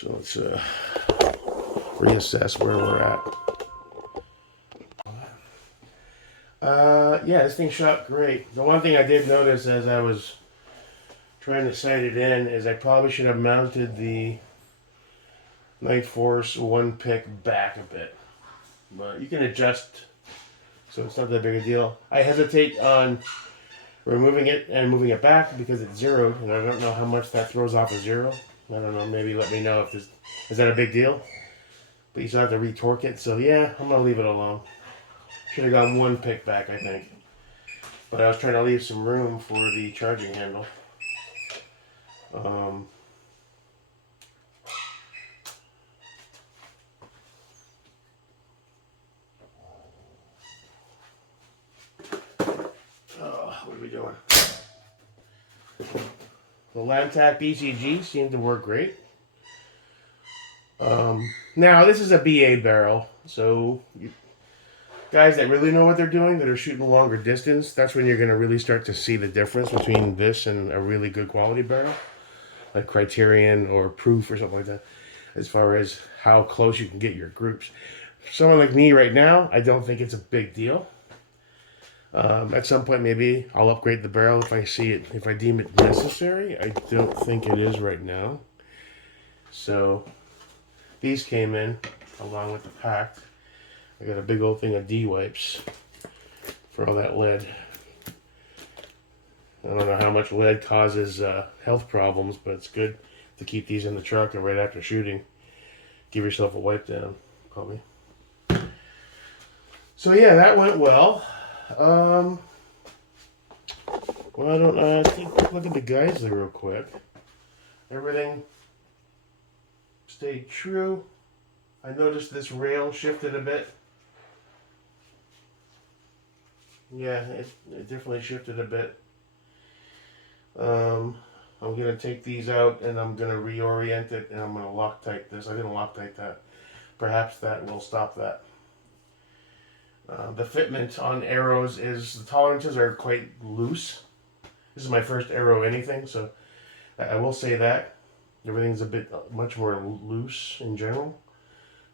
So let's reassess where we're at. Yeah, this thing shot great. The one thing I did notice as I was trying to sight it in is I probably should have mounted the Night Force one pick back a bit. But you can adjust, so it's not that big a deal. I hesitate on removing it and moving it back because it's zeroed, and I don't know how much that throws off a zero. I don't know, maybe let me know if this is that a big deal? But you still have to retorque it, so yeah, I'm gonna leave it alone. Should have gone one pick back, I think. But I was trying to leave some room for the charging handle. Um, what are we doing? The Lamtac BCG seemed to work great. Now, this is a BA barrel, so guys that really know what they're doing, that are shooting a longer distance, that's when you're going to really start to see the difference between this and a really good quality barrel, like Criterion or Proof or something like that, as far as how close you can get your groups. Someone like me right now, I don't think it's a big deal. At some point, maybe I'll upgrade the barrel if I see it, if I deem it necessary. I don't think it is right now. So these came in along with the pack. I got a big old thing of D-wipes for all that lead. I don't know how much lead causes health problems, but it's good to keep these in the truck and right after shooting, give yourself a wipe down, probably. So yeah, that went well. Well, I don't know. Take a look at the guides there real quick. Everything stayed true. I noticed this rail shifted a bit. Yeah, it definitely shifted a bit. I'm going to take these out and I'm going to reorient it and I'm going to Loctite this. I didn't Loctite that. Perhaps that will stop that. The fitment on arrows is, the tolerances are quite loose. This is my first arrow anything, so I will say that. Everything's a bit much more loose in general.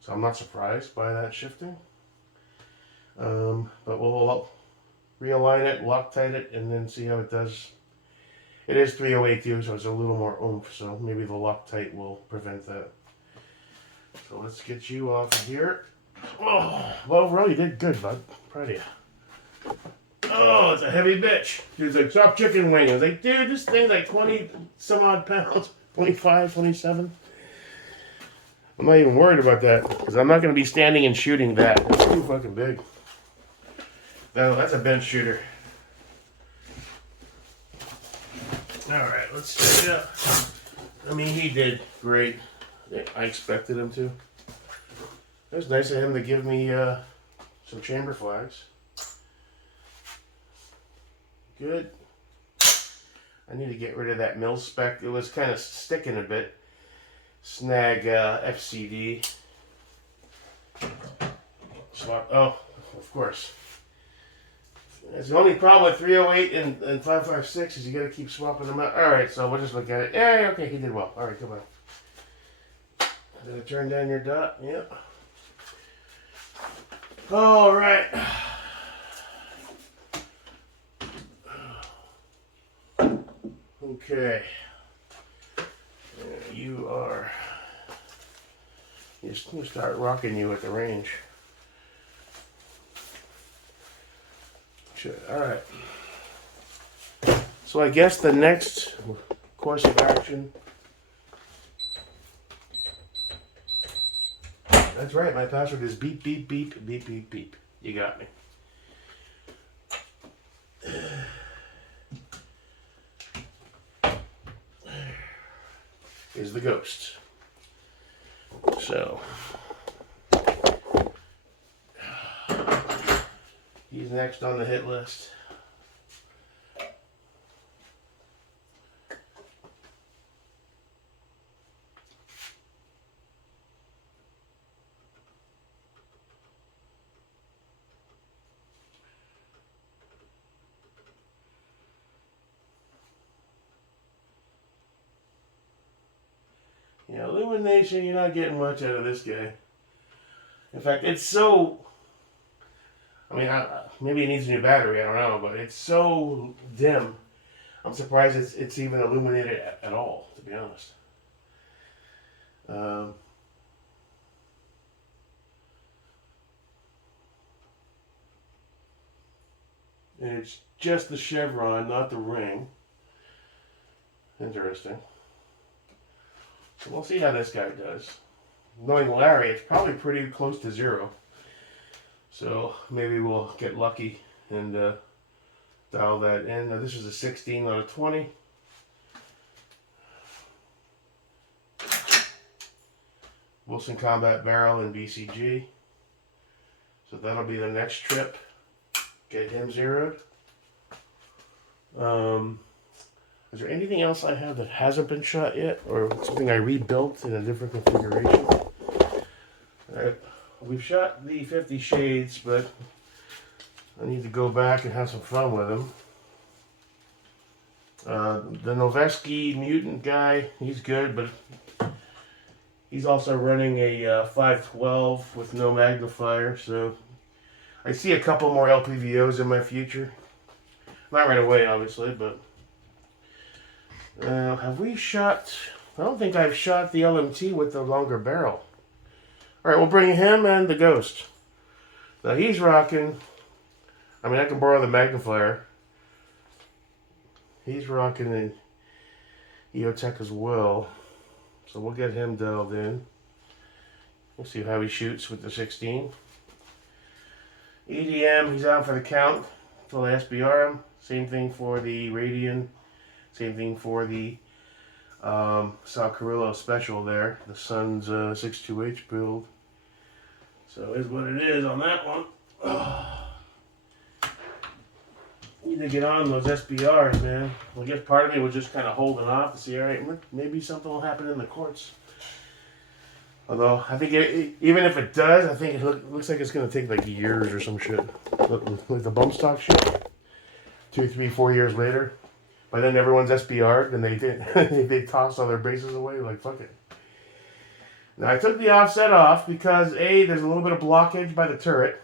So I'm not surprised by that shifting. But we'll realign it, Loctite it, and then see how it does. It is 308 too, so it's a little more oomph, so maybe the Loctite will prevent that. So let's get you off of here. Oh, well, bro, you did good, bud. Proud of you. Oh, it's a heavy bitch. Dude's like, stop chicken wing. I was like, dude, this thing's like 20 some odd pounds. 25, 27. I'm not even worried about that, because I'm not going to be standing and shooting that. It's too fucking big. No, that's a bench shooter. Alright, let's set it up. I mean, he did great. I expected him to. It was nice of him to give me some chamber flags. Good. I need to get rid of that mil spec. It was kind of sticking a bit. Snag FCD. Swap. Oh, of course. That's the only problem with 308 and 556 is you got to keep swapping them out. All right, so we'll just look at it. Yeah, okay, he did well. All right, goodbye. Did it turn down your dot? Yep. All right. Okay. You are. Just gonna start rocking you at the range. All right. So I guess the next course of action. That's right. My password is beep beep beep beep beep beep. You got me. Is the ghost. So he's next on the hit list. Yeah, illumination, you're not getting much out of this guy. In fact, it's so... I mean, maybe it needs a new battery, I don't know, but it's so dim. I'm surprised it's even illuminated at all, to be honest. Um, and it's just the chevron, not the ring. Interesting. So we'll see how this guy does. Knowing Larry, it's probably pretty close to zero. So maybe we'll get lucky and dial that in. Now this is a 16 out of 20. Wilson Combat Barrel and BCG. So that'll be the next trip. Get him zeroed. Is there anything else I have that hasn't been shot yet? Or something I rebuilt in a different configuration? Alright, we've shot the 50 Shades, but I need to go back and have some fun with them. The Noveske Mutant guy, he's good, but he's also running a 512 with no magnifier, so I see a couple more LPVOs in my future. Not right away, obviously, but have we shot... I don't think I've shot the LMT with the longer barrel. Alright, we'll bring him and the Ghost. Now he's rocking... I mean, I can borrow the magnifier. He's rocking an EOTech as well. So we'll get him dialed in. We'll see how he shoots with the 16. EDM, he's out for the count until the SBR. Same thing for the Radian. Same thing for the Sal Carrillo special there. The Sun's 62H build. So is what it is on that one. Need to get on those SBRs, man. Well, I guess part of me was just kind of holding off to see, alright, maybe something will happen in the courts. Although, I think even if it does, I think it looks like it's going to take like years or some shit. Like the bump stock shit. 2, 3, 4 years later. By then everyone's SBR'd and they tossed all their bases away, like fuck it. Now I took the offset off because A, there's a little bit of blockage by the turret.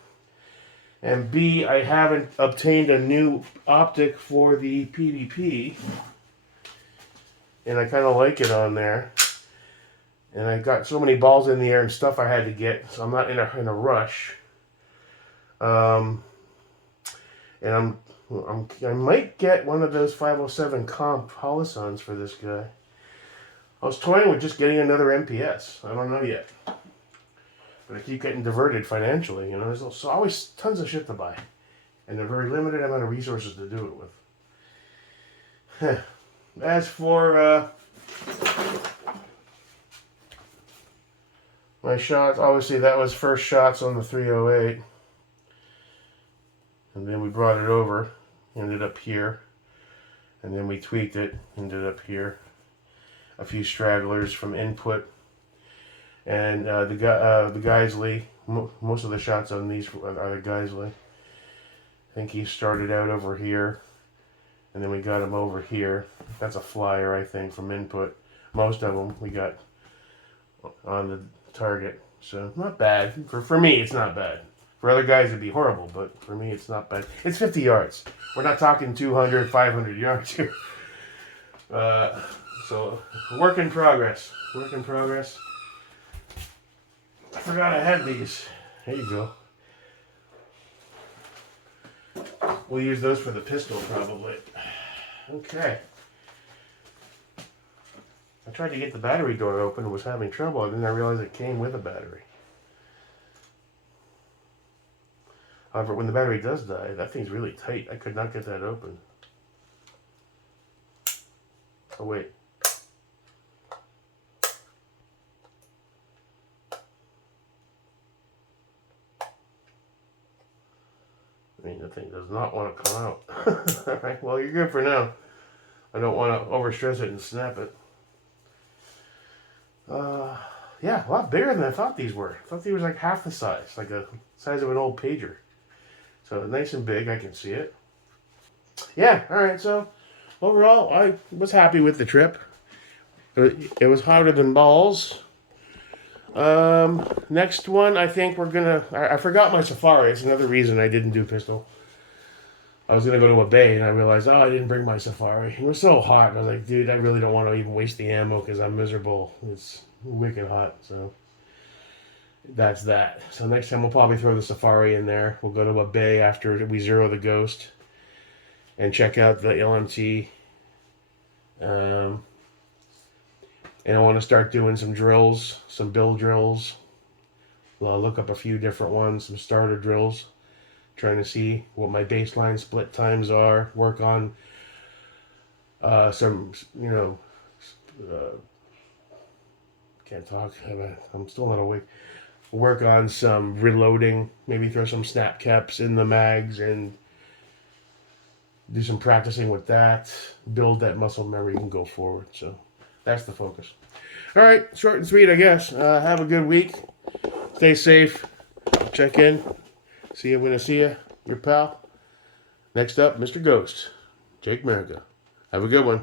And B, I haven't obtained a new optic for the PDP. And I kind of like it on there. And I got so many balls in the air and stuff I had to get, so I'm not in a rush. And I might get one of those 507 comp Holosons for this guy. I was toying with just getting another MPS. I don't know yet. But I keep getting diverted financially, you know. There's always tons of shit to buy. And a very limited amount of resources to do it with. As for my shots, obviously that was first shots on the 308. And then we brought it over, ended up here. And then we tweaked it, ended up here. A few stragglers from input. And the Geisley, most of the shots on these are the Geisley. I think he started out over here. And then we got him over here. That's a flyer, I think, from input. Most of them we got on the target. So, not bad. For me, it's not bad. For other guys, it'd be horrible, but for me, it's not bad. It's 50 yards. We're not talking 200, 500 yards here. So, work in progress. Work in progress. I forgot I had these. There you go. We'll use those for the pistol, probably. Okay. I tried to get the battery door open and was having trouble, and then I realized it came with a battery. However, when the battery does die, that thing's really tight. I could not get that open. Oh, wait. I mean, the thing does not want to come out. Alright, well, you're good for now. I don't want to overstress it and snap it. Yeah, a lot bigger than I thought these were. I thought these were like half the size, like the size of an old pager. So nice and big, I can see it. Yeah, alright, so overall, I was happy with the trip. It was hotter than balls. Next one, I think we're gonna. I forgot my Safari. It's another reason I didn't do pistol. I was gonna go to a bay and I realized, oh, I didn't bring my Safari. It was so hot. I was like, dude, I really don't want to even waste the ammo because I'm miserable. It's wicked hot. So that's that. So next time we'll probably throw the Safari in there. We'll go to a bay after we zero the Ghost and check out the LMT. And I want to start doing some drills, some build drills. I'll look up a few different ones, some starter drills, trying to see what my baseline split times are. Work on some, can't talk. I'm still not awake. Work on some reloading. Maybe throw some snap caps in the mags and do some practicing with that. Build that muscle memory and go forward. So that's the focus. All right, short and sweet, I guess. Have a good week. Stay safe. Check in. See you when I see you. Your pal. Next up, Mr. Ghost. Jake America. Have a good one.